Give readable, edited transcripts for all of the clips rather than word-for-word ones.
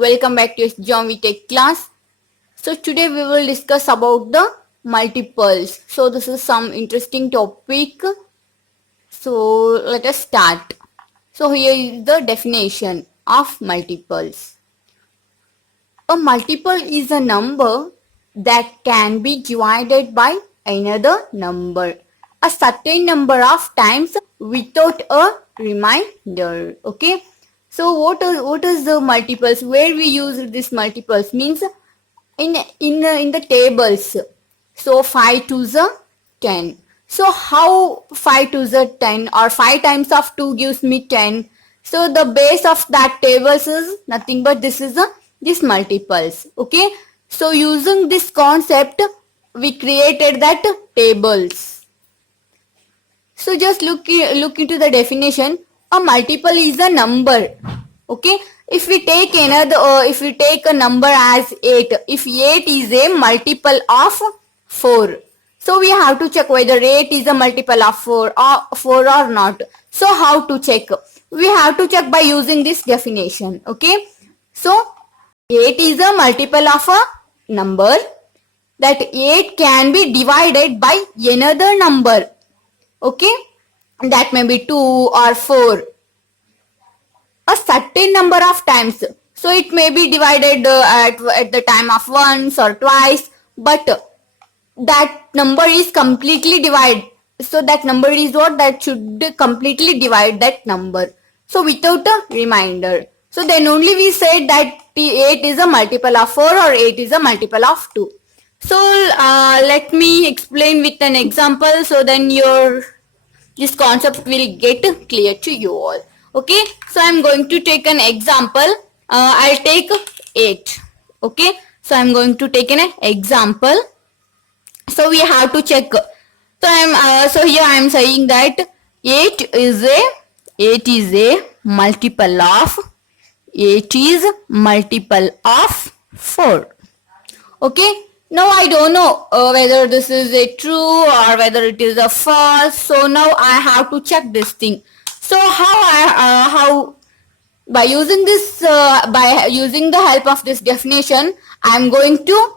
welcome back to Geometry Tech class. So today we will discuss about the multiples. So this is some interesting topic. So let us start. So here is the definition of multiples. A multiple is a number that can be divided by another number a certain number of times without a remainder. Okay. So what is the multiples? Where we use this multiples means in the tables. So 5 to the 10. So how 5 to the 10 or 5 times of 2 gives me 10. So the base of that tables is nothing but this multiples. Okay. So using this concept we created that tables. So just look into the definition. A multiple is a number. Okay. If we take if we take a number as 8, if 8 is a multiple of 4, so we have to check whether 8 is a multiple of 4 or not. So how to check? We have to check by using this definition. Okay. So 8 is a multiple of a number. That 8 can be divided by another number. Okay, that may be 2 or 4, a certain number of times. So it may be divided at the time of once or twice, but that number is completely divided. So that number is what? That should completely divide that number. So without a remainder. So then only we said that 8 is a multiple of 4 or 8 is a multiple of 2. So let me explain with an example, so then this concept will get clear to you all. Okay, so I'm going to take an example. I'll take 8. Okay, so I'm going to take an example. So we have to check. So here I'm saying that 8 is a multiple of 4. Okay. Now I don't know whether this is a true or whether it is a false. So now I have to check this thing. So how by using the help of this definition, I am going to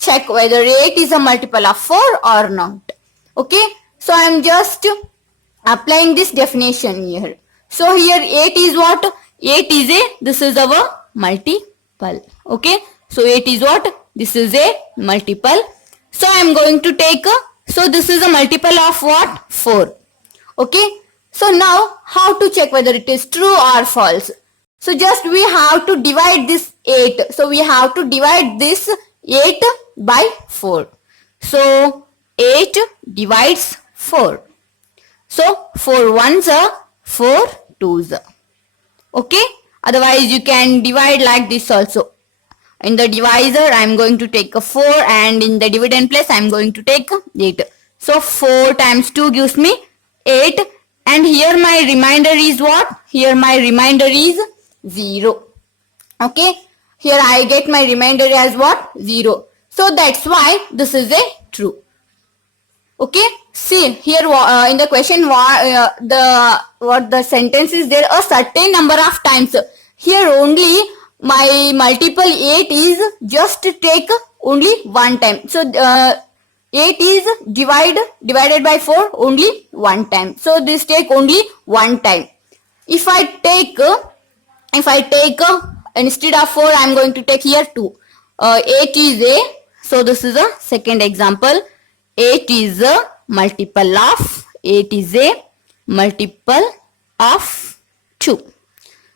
check whether 8 is a multiple of 4 or not. Okay. So I am just applying this definition here. So here 8 is what? 8 is this is our multiple. Okay. So 8 is what? This is a multiple. So I am going to take so this is a multiple of what? 4. Okay. So now how to check whether it is true or false? So just we have to divide this 8. So we have to divide this 8 by 4. So 8 divides 4. So 4 ones are 4 twos. Okay. Otherwise you can divide like this also. In the divisor, I am going to take a 4 and in the dividend place, I am going to take 8. So 4 times 2 gives me 8 and here my remainder is what? Here my remainder is 0. Okay. Here I get my remainder as what? 0. So that's why this is a true. Okay. See here in the question what the sentence is there a certain number of times. Here only my multiple 8 is just take only one time. So 8 is divided by 4 only one time. So this take only one time. If I take instead of 4 I am going to take here 2. 8 is a, so this is a second example. 8 is a multiple of 2.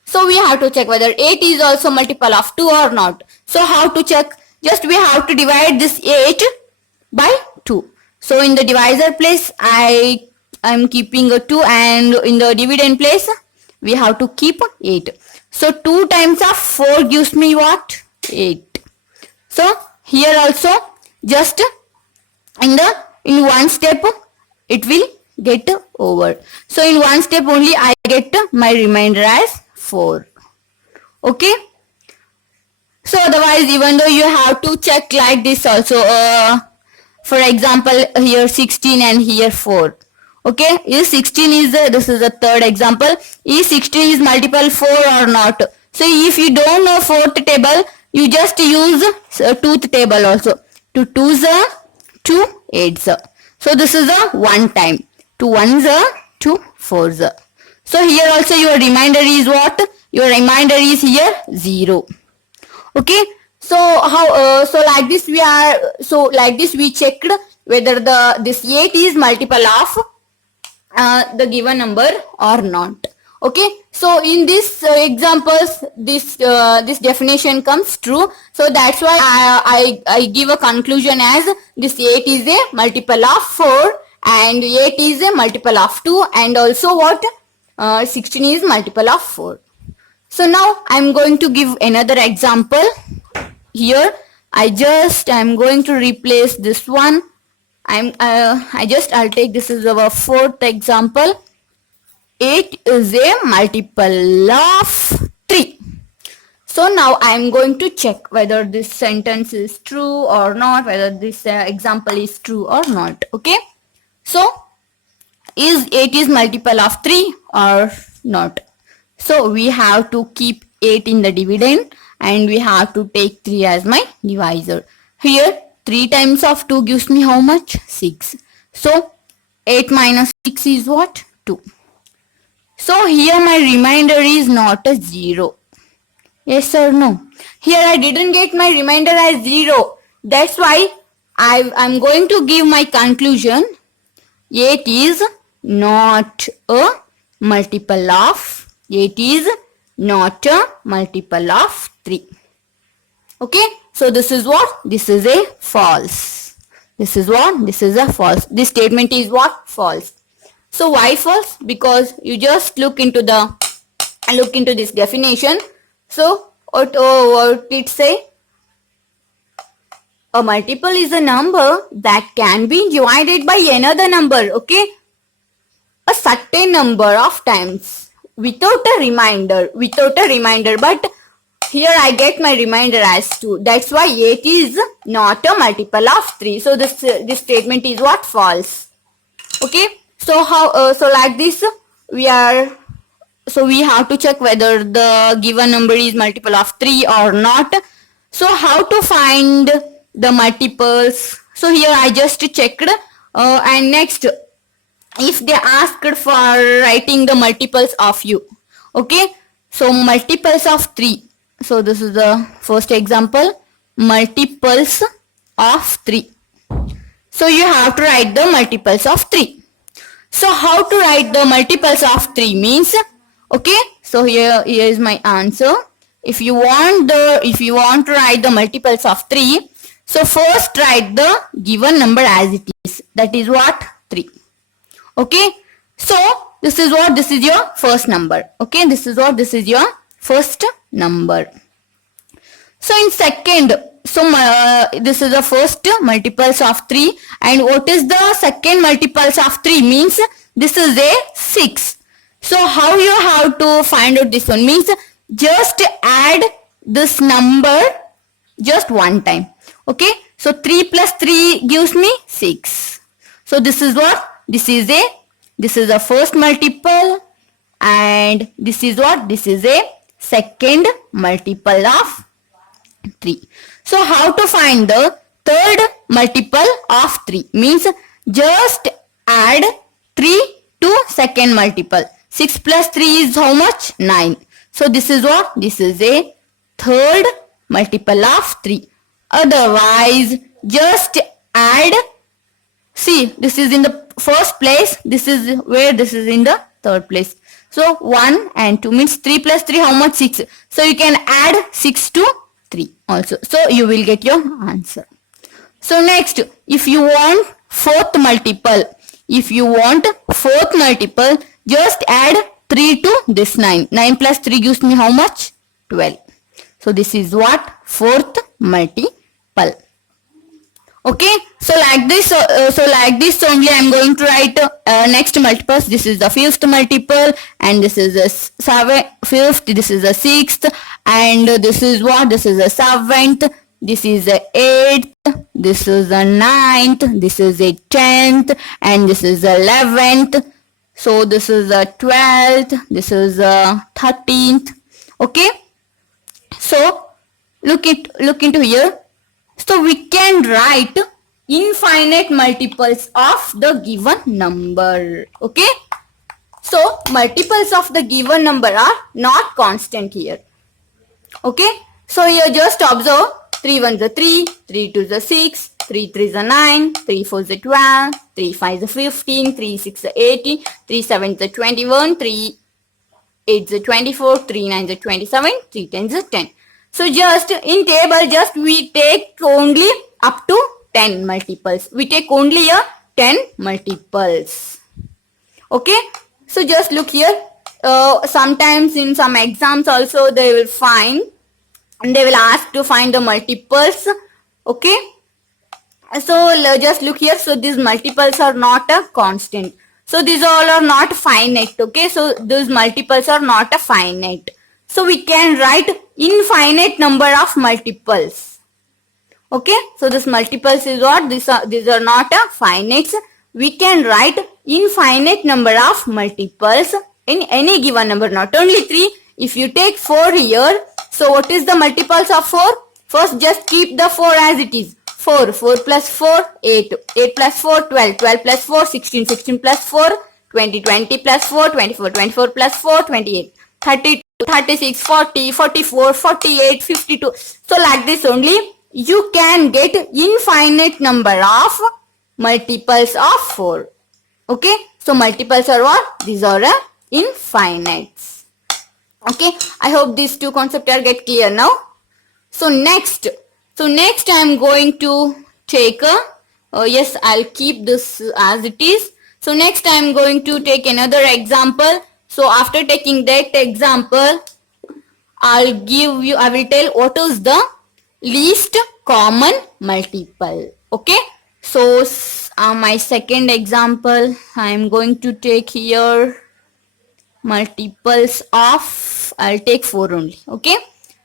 So we have to check whether 8 is also multiple of 2 or not. So how to check? Just we have to divide this 8 by 2. So in the divisor place I am keeping a 2 and in the dividend place we have to keep 8. So 2 times of 4 gives me what? 8. So here also just in one step it will get over. So in one step only I get my remainder as 4. Okay. So otherwise even though you have to check like this also. For example here 16 and here 4. Okay. Is 16 is this is the third example. Is 16 is multiple 4 or not? So if you don't know fourth table, you just use tooth table also. 2 twos are 2 eights. So this is a one time. 2 ones are 2 fours. So here also your remainder is what? Your remainder is here 0. Okay. So how? So like this we checked whether this 8 is multiple of the given number or not. Okay, so in this examples, this definition comes true. So that's why I give a conclusion as this 8 is a multiple of 4 and 8 is a multiple of 2 and also what 16 is multiple of 4. So now I'm going to give another example. Here I'm going to replace this one. I'll take this as our fourth example. 8 is a multiple of 3. So now I am going to check whether this sentence is true or not, whether this example is true or not. Okay. So is 8 is multiple of 3 or not? So we have to keep 8 in the dividend and we have to take 3 as my divisor. Here 3 times of 2 gives me how much? 6. So 8 minus 6 is what? 2. So here my remainder is not a 0. Yes or no? Here I didn't get my remainder as 0. That's why I'm going to give my conclusion. 8 is not a multiple of 8 is not a multiple of 3. Okay. So this is what? This is a false. This is what? This is a false. This statement is what? False. So why false? Because you just look into this definition. So what it say? A multiple is a number that can be divided by another number. Okay, a certain number of times without a remainder. But here I get my remainder as 2. That's why 8 is not a multiple of 3. So this statement is what? False. Okay. So how? So like this we have to check whether the given number is multiple of 3 or not. So how to find the multiples? So here I just checked and next if they asked for writing the multiples of u. Okay. So multiples of 3. So this is the first example. Multiples of 3. So you have to write the multiples of 3. So how to write the multiples of 3 means, okay, so here is my answer. If you want to write the multiples of 3, so first write the given number as it is. That is what? 3. Okay. So this is your first number. Okay. This is your first number. So in second, this is the first multiples of 3 and what is the second multiples of 3 means this is a 6. So how you have to find out this one means just add this number just one time. Okay. So 3 plus 3 gives me 6. So this is what? This is a first multiple and this is what? This is a second multiple of 3. So how to find the third multiple of 3 means just add 3 to second multiple. 6 plus 3 is how much? 9. So this is what? This is a third multiple of 3. Otherwise just add, see this is in the first place, this is where this is in the third place. So 1 and 2 means 3 plus 3 how much? 6. So you can add 6 to 3 also. So you will get your answer. So next, if you want fourth multiple, just add 3 to this 9. 9 plus 3 gives me how much? 12. So this is what? Fourth multiple. Okay. So like this only I am going to write next multiples. This is the fifth multiple and this is the fifth, this is the sixth and this is what? This is the seventh, this is the eighth, this is the ninth, this is the 10th and this is the 11th. So this is the 12th, this is the 13th. Okay. So look into here. So we can write infinite multiples of the given number. Okay. So multiples of the given number are not constant here. Okay. So here just observe 3 1s are 3, 3 2s are 6, 3 3s are 9, 3 4s are 12, 3 5s are 15, 3 6 are 18, 3 7s are 21, 3 8s are 24, 3 9s are 27, 3 10s are 10. So just in table, just we take only up to 10 multiples. We take only a 10 multiples. Okay. So just look here. Sometimes in some exams also they will find and they will ask to find the multiples. Okay. So just look here. So these multiples are not a constant. So these all are not finite. Okay. So those multiples are not a finite. So we can write infinite number of multiples. Okay. So this multiples is what? These are not a finite. We can write infinite number of multiples in any given number. Not only 3. If you take 4 here. So what is the multiples of 4? First just keep the 4 as it is. 4, 4 plus 4, 8, 8 plus 4, 12, 12 plus 4, 16, 16 plus 4, 20, 20 plus 4, 24, 24 plus 4, 28, 32, 36, 40, 44, 48, 52. So like this only you can get infinite number of multiples of 4. Okay. So multiples are what? These are infinites. Okay. I hope these two concepts are get clear now. So next I am going to take yes, I'll keep this as it is. So next I am going to take another example. So after taking that example, I will tell what is the least common multiple. Okay. So my second example, I am going to take here multiples of, I'll take 4 only. Okay.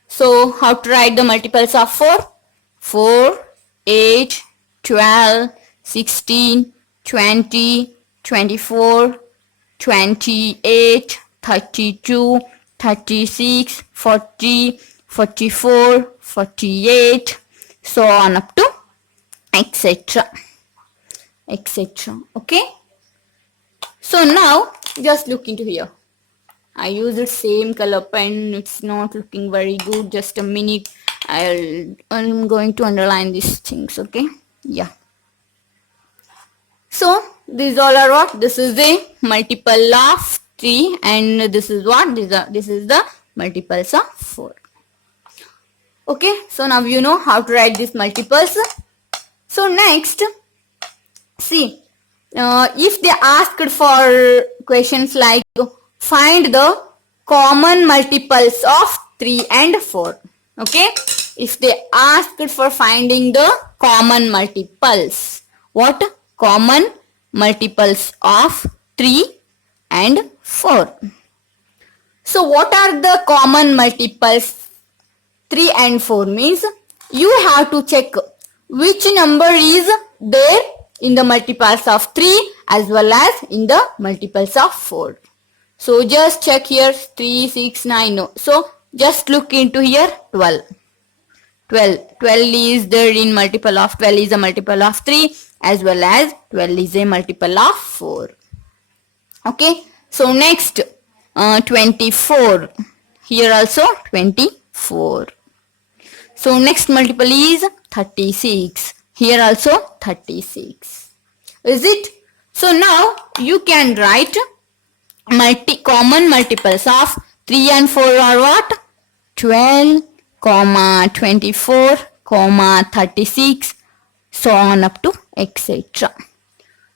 So how to write the multiples of 4? 4, 8, 12, 16, 20, 24, 28, 32, 36, 40, 44, 48, so on up to etc. Okay. So now just look into here. I use the same color pen. It's not looking very good. Just a minute. I'm going to underline these things. Okay. Yeah. So these all are what? This is the multiple of 3 and this is what? This is the multiples of 4. Okay. So now you know how to write these multiples. So next, see, if they asked for questions like find the common multiples of 3 and 4. Okay. If they asked for finding the common multiples, what? Common multiples of 3 and 4. So what are the common multiples? 3 and 4 means you have to check which number is there in the multiples of 3 as well as in the multiples of 4. So just check here 3, 6, 9. No. So just look into here 12. 12 is there in multiple of 12 is a multiple of 3 as well as 12 is a multiple of 4. Okay. So next 24. Here also 24. So next multiple is 36. Here also 36. Is it? So now you can write common multiples of 3 and 4 are what? 12, 24, 36, so on up to etc.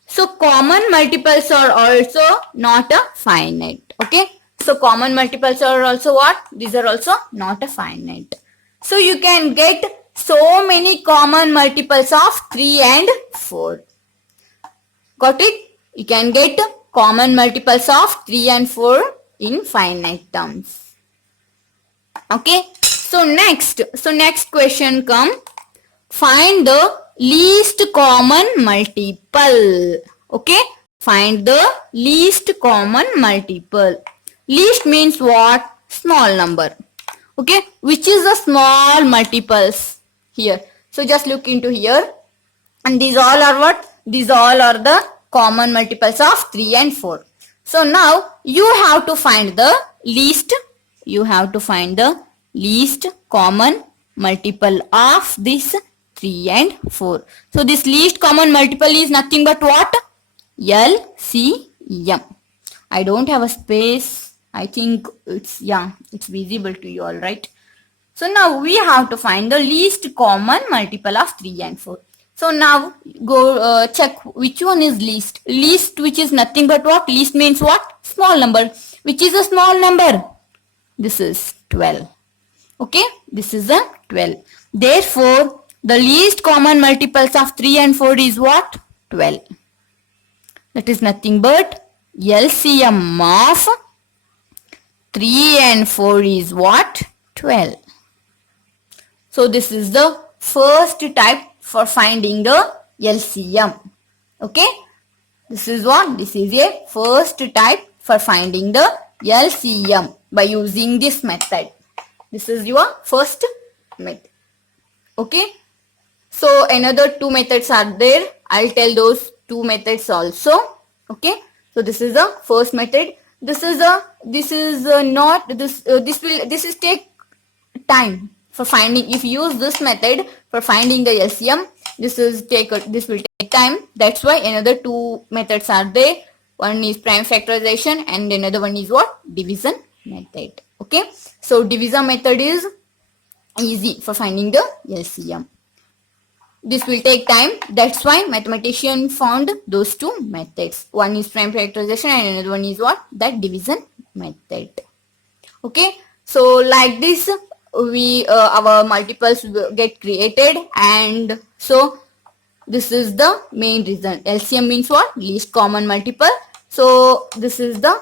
So common multiples are also not a finite. Okay. So common multiples are also what? These are also not a finite. So you can get so many common multiples of 3 and 4. Got it? You can get common multiples of 3 and 4 in finite terms. Okay. So next question come. Find the least common multiple. Okay. Find the least common multiple. Least means what? Small number. Okay, which is the small multiples here? So just look into here, and these all are what? These all are the common multiples of 3 and 4. So now you have to find the least, common multiple of this 3 and 4. So this least common multiple is nothing but what? LCM. I don't have a space. I think it's visible to you, all right? So now we have to find the least common multiple of 3 and 4. So now go check which one is least. Least, which is nothing but what? Least means what? Small number. Which is a small number? This is 12. Okay, this is a 12. Therefore, the least common multiples of 3 and 4 is what? 12. That is nothing but LCM of 3 and 4 is what? 12. So this is the first type for finding the LCM. Okay, this is what? This is a first type for finding the LCM by using this method. This is your first method. Okay, so another two methods are there. I'll tell those two methods also. Okay, so this is the first method. This is take time for finding. If you use this method for finding the LCM, this will take time. That's why another two methods are there. One is prime factorization and another one is what? Division method. Okay, so division method is easy for finding the LCM. This will take time. That's why mathematician found those two methods. One is prime factorization and another one is what? That division method. Okay, so like this we our multiples get created, and so this is the main reason. LCM means what? Least common multiple. So this is the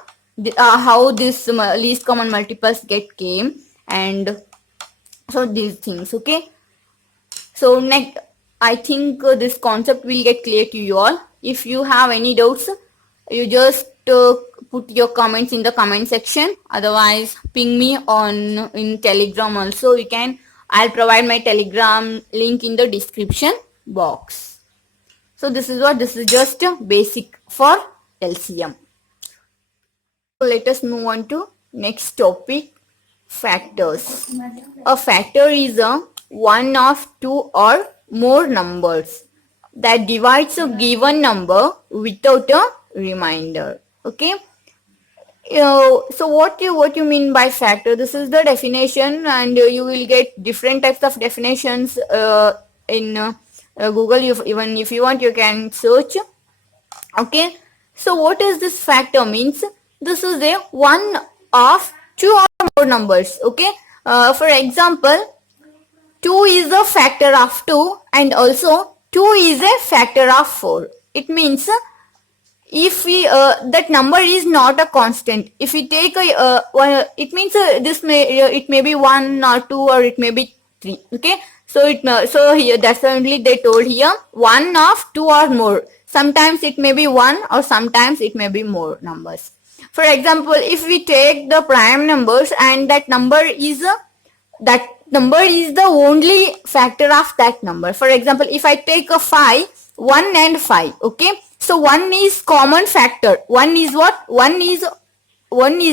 how this least common multiples came, and so these things. Okay, so next I think this concept will get clear to you all. If you have any doubts, you just put your comments in the comment section. Otherwise, ping me in Telegram also. You can. I'll provide my Telegram link in the description box. So this is what? This is just basic for LCM. So let us move on to next topic, factors. A factor is a one of two or more numbers that divides a given number without a remainder. Okay, so what you mean by factor? This is the definition, and you will get different types of definitions in Google. Even if you want, you can search. Okay, so what is this factor means? This is a one of two or more numbers. Okay, for example, 2 is a factor of 2 and also 2 is a factor of 4. It means if we that number is not a constant. If we take it means it may be 1 or 2 or it may be 3. Okay, so here that's only they told here, one of two or more. Sometimes it may be 1 or sometimes it may be more numbers. For example, if we take the prime numbers and that number is the only factor of that number. For example, if I take a 5, 1 and 5, okay, so 1 is common factor. 1 is what? 1 is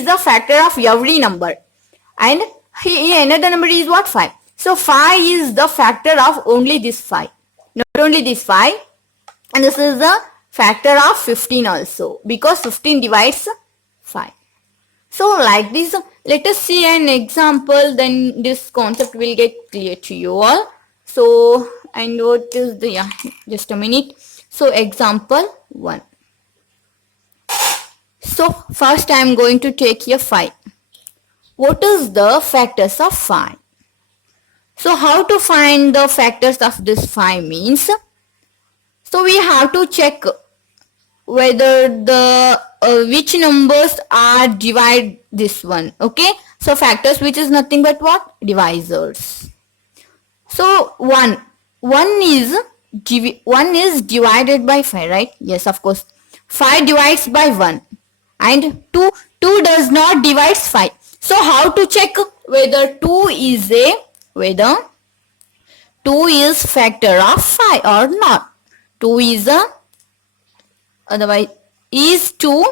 a factor of every number, and another number is what? 5. So 5 is the factor of only this 5, not only this 5, and this is the factor of 15 also, because 15 divides 5. So like this, let us see an example, then this concept will get clear to you all. So, and what is the, just a minute. So example 1. So first I am going to take here 5. What is the factors of 5? So how to find the factors of this 5 means, so we have to check whether the which numbers are divide this one. Okay, so factors, which is nothing but what? Divisors. So 1 is divided by 5, right? Yes, of course. 5 divides by 1 and 2 does not divide 5. So how to check whether 2 is factor of 5 or not. 2 is a otherwise is 2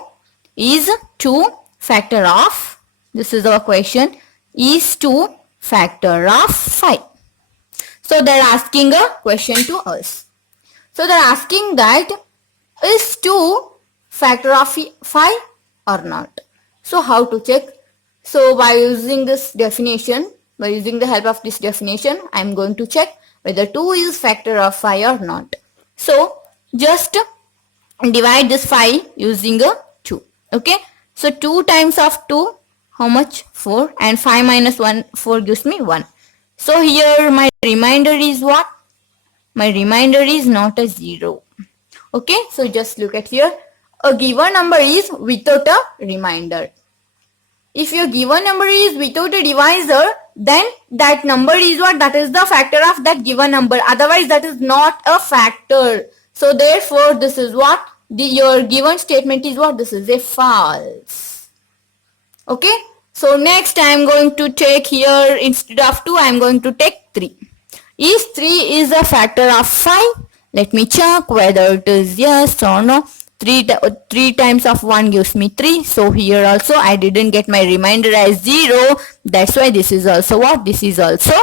factor of, this is our question, is 2 factor of 5. So they're asking a question to us. So they're asking that is 2 factor of 5 or not. So how to check? So by using this definition, by using the help of this definition, I am going to check whether 2 is factor of 5 or not. So just divide this 5 using a 2. Okay. So 2 times of 2, how much? 4. And 5 minus 1, 4 gives me 1. So here my remainder is what? My remainder is not a 0. Okay. So just look at here. A given number is without a remainder. If your given number is without a divisor, then that number is what? That is the factor of that given number. Otherwise, that is not a factor. So therefore, this is what? Your given statement is what? This is a false. Okay. So next I am going to take here, instead of 2, I am going to take 3. Is 3 is a factor of 5? Let me check whether it is yes or no. 3 times of 1 gives me 3. So here also I didn't get my remainder as 0. That's why this is also what? This is also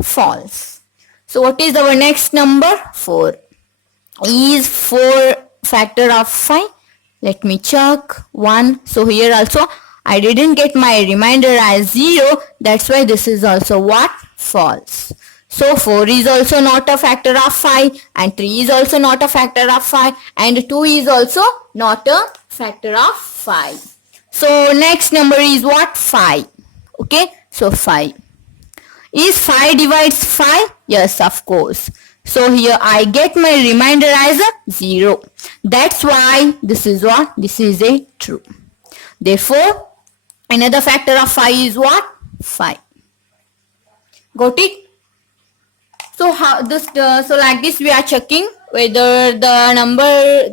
false. So what is our next number? 4. Is 4 factor of 5? Let me check. 1. So here also I didn't get my remainder as 0. That's why this is also what? False. So 4 is also not a factor of 5, and 3 is also not a factor of 5, and 2 is also not a factor of 5. So next number is what? 5. Okay. So 5. Is 5 divides 5? Yes, of course. So here I get my remainder as a 0. That's why this is what? This is a true. Therefore, another factor of 5 is what? 5. Got it? So how this? So like this, we are checking whether the number,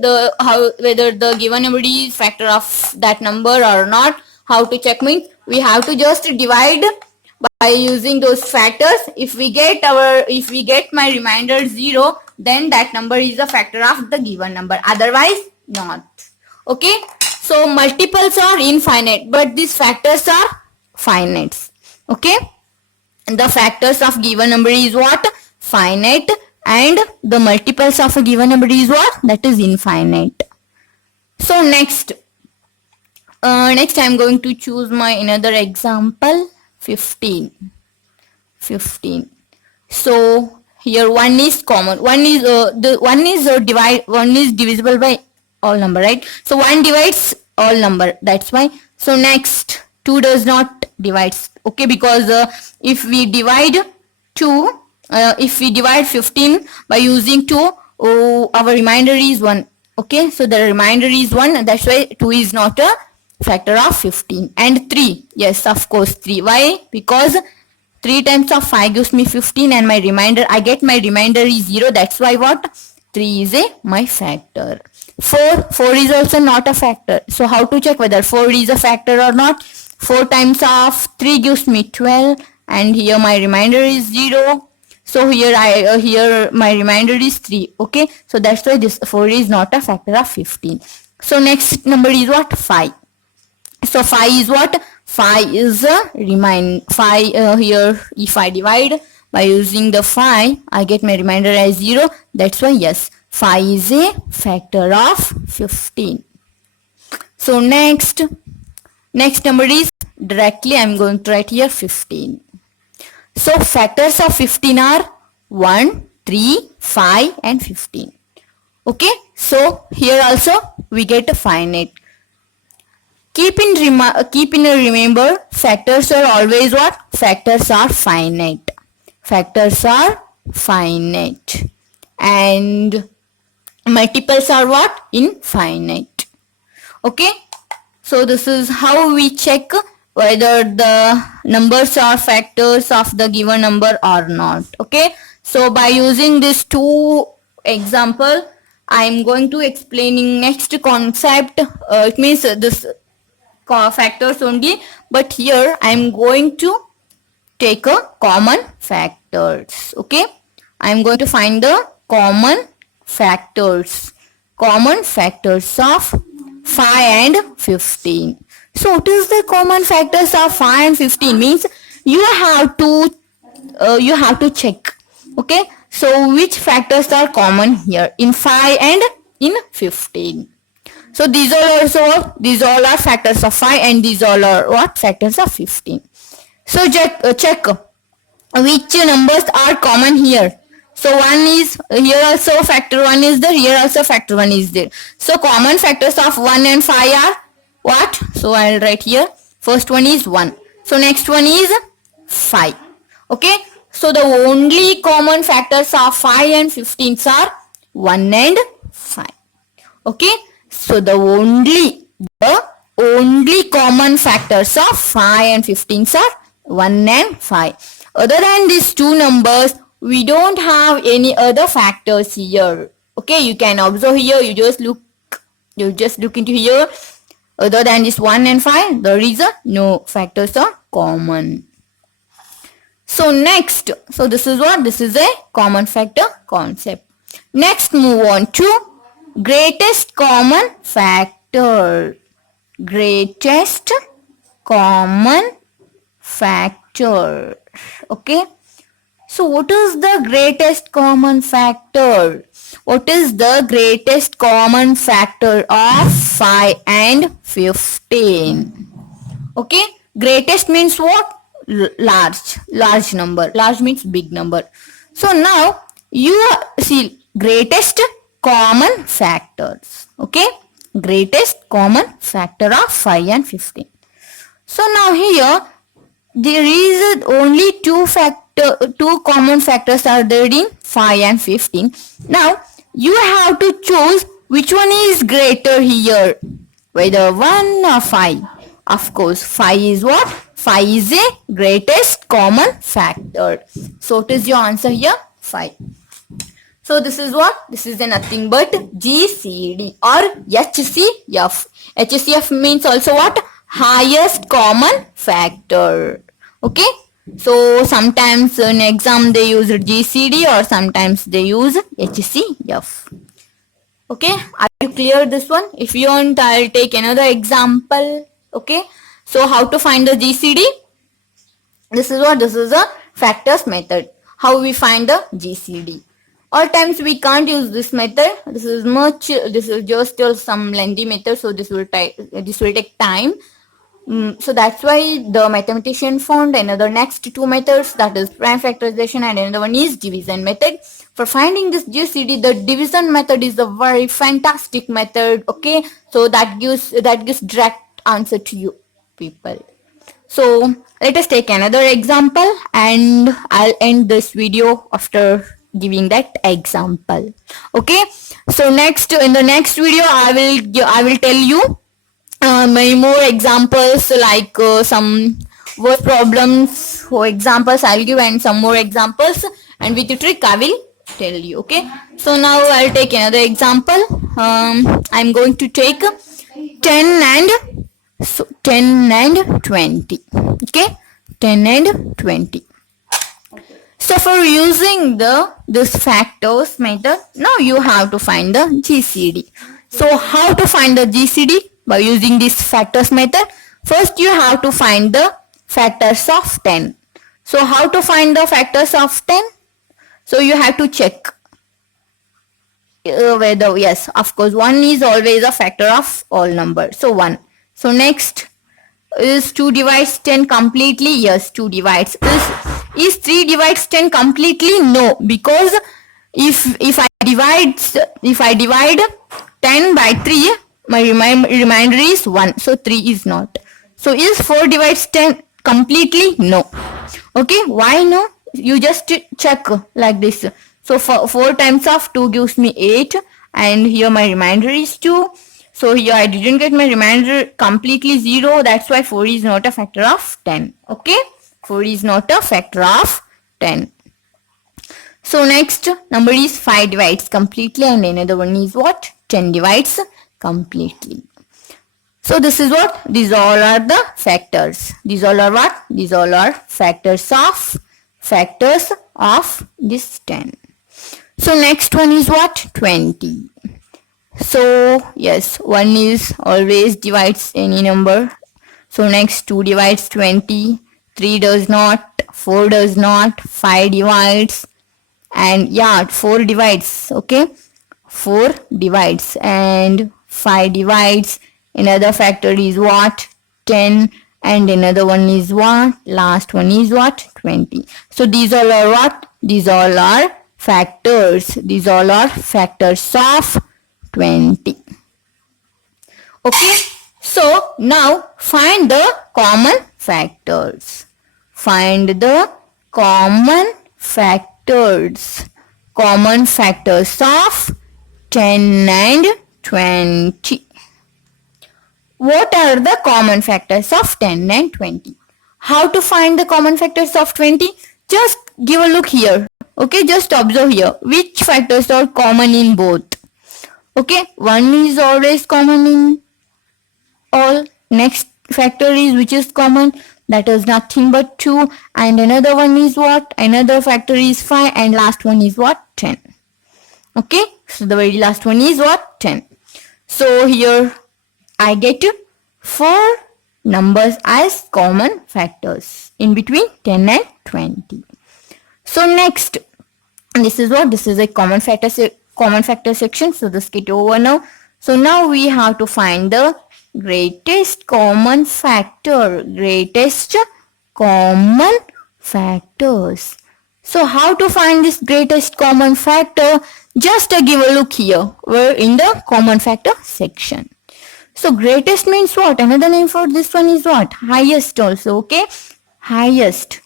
whether the given number is factor of that number or not. How to check means we have to just divide by using those factors. If we get my remainder 0, then that number is a factor of the given number. Otherwise, not. Okay. So multiples are infinite, but these factors are finite. Okay. And the factors of given number is what? Finite, and the multiples of a given number is what? That is infinite. So next I am going to choose my another example. 15. So here 1 is common. 1 is divisible by all number, right? So 1 divides all number. That's why. So next 2 does not divide. Okay, because if we divide 15 by using 2, our remainder is 1. Okay, so the remainder is 1. That's why 2 is not a factor of 15. And 3, yes, of course 3. Why? Because 3 times of 5 gives me 15, and my remainder, I get my remainder is 0. That's why what? 3 is my factor. 4 is also not a factor. So how to check whether 4 is a factor or not? 4 times of 3 gives me 12, and here my remainder is 0. So here my remainder is 3. Okay, so that's why this 4 is not a factor of 15. So next number is what? 5. So 5 is what? 5 is a remainder. 5 here, if I divide by using the 5, I get my remainder as 0. That's why yes, 5 is a factor of 15. So next number is directly I'm going to write here 15. So factors of 15 are 1, 3, 5 and 15. Okay, so here also we get a finite. Keep in remember, factors are always what? Factors are finite. Factors are finite. And multiples are what? Infinite. Okay, so this is how we check whether the numbers are factors of the given number or not. Okay, so by using these two example, I am going to explaining next concept. It means this factors only, but here I am going to take a common factors. Okay, I am going to find the common factors of 5 and 15. So what is the common factors of 5 and 15? Means you have to check. Okay, so which factors are common here in 5 and in 15? So these all are factors of 5 and these all are what? Factors of 15. So check which numbers are common here. So 1 is here, also factor 1 is there, here also factor 1 is there. So common factors of 1 and 5 are what? So I'll write here. First one is 1. So next one is 5. Okay. So the only common factors of 5 and 15 are 1 and 5. Okay. So the only common factors of 5 and 15 are 1 and 5. Other than these two numbers, we don't have any other factors here. Okay, you can observe here, you just look into here. Other than this 1 and 5, there is no factors are common. So next, so this is what? This is a common factor concept. Next, move on to greatest common factor. Greatest common factor. Okay. So what is the greatest common factor? What is the greatest common factor of 5 and 15? Okay. Greatest means what? Large number. Large means big number. So now you see greatest common factors. Okay. Greatest common factor of 5 and 15. So now here there is only two common factors are there in 5 and 15. Now you have to choose which one is greater here, whether 1 or 5. Of course 5 is what? 5 is a greatest common factor. So what is your answer here? 5. So this is what? This is nothing but GCD or HCF. HCF means also what? Highest common factor. Okay. So sometimes in exam they use GCD or sometimes they use HCF. Okay. Are you clear this one? If you want, I'll take another example. Okay. So how to find the GCD? This is what? This is a factors method. How we find the GCD? All times we can't use this method. This is just some lengthy method. So this will take time. So that's why the mathematician found another next two methods, that is prime factorization and another one is division method. For finding this GCD, the division method is a very fantastic method. Okay, so that gives direct answer to you people. So let us take another example and I'll end this video after giving that example. Okay, so in the next video I will tell you many more examples, like some word problems or examples I'll give and some more examples, and with the trick I will tell you. Okay, so now I'll take another example. I'm going to take 10 and 20. Okay, 10 and 20. So for using this factors method, now you have to find the GCD. So how to find the GCD? By using this factors method, first you have to find the factors of 10. So how to find the factors of 10? So you have to check whether, yes, of course 1 is always a factor of all numbers. So 1. So next is 2 divides 10 completely. Yes, 2 divides. Is 3 divides 10 completely? No, because if I divide 10 by 3, my remainder is 1. So 3 is not. So is 4 divides 10 completely? No. Okay, why no? You just check like this. So 4 times of 2 gives me 8 and here my remainder is 2. So here I didn't get my remainder completely 0. That's why 4 is not a factor of 10. Okay, 4 is not a factor of 10. So next number is 5 divides completely and another one is what? 10 divides completely. So this is what? These all are the factors. These all are what? These all are factors of this 10. So next one is what? 20. So yes, 1 is always divides any number. So next 2 divides 20, 3 does not, 4 does not, 5 divides, and yeah, 4 divides, okay? 4 divides and 5 divides. Another factor is what? 10, and another one is what? Last one is what? 20. So these all are what? These all are factors. These all are factors of 20. Okay, so now find the common factors. Find the common factors. Common factors of 10 and 20. What are the common factors of 10 and 20? How to find the common factors of 20? Just give a look here. Okay, just observe here. Which factors are common in both? Okay, 1 is always common in all. Next factor is which is common? That is nothing but 2. And another one is what? Another factor is 5. And last one is what? 10. Okay, so the very last one is what? 10. So here I get 4 numbers as common factors in between 10 and 20. So next, this is what? This is a common factor section. So this get over now. So now we have to find the greatest common factor. Greatest common factors. So how to find this greatest common factor? Just give a look here. We're in the common factor section. So greatest means what? Another name for this one is what? Highest also, okay? Highest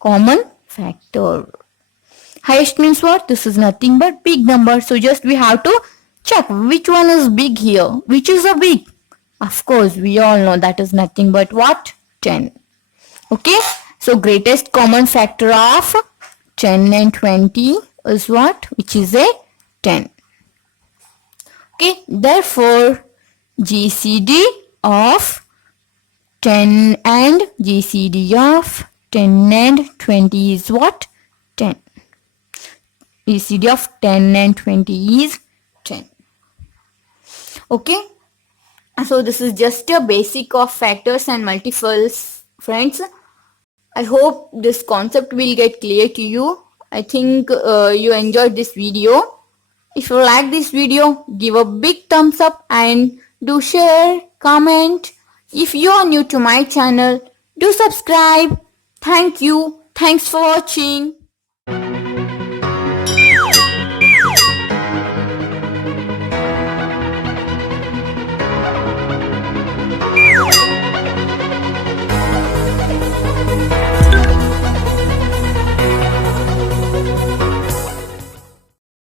common factor. Highest means what? This is nothing but big number. So just we have to check which one is big here. Which is a big? Of course, we all know that is nothing but what? 10. Okay? So greatest common factor of 10 and 20 is what? Which is a 10. Okay, therefore GCD of 10 and GCD of 10 and 20 is what? 10. GCD of 10 and 20 is 10. Okay, so this is just a basic of factors and multiples, friends. I hope this concept will get clear to you. I think you enjoyed this video. If you like this video, give a big thumbs up and do share, comment. If you are new to my channel, do subscribe. Thank you. Thanks for watching.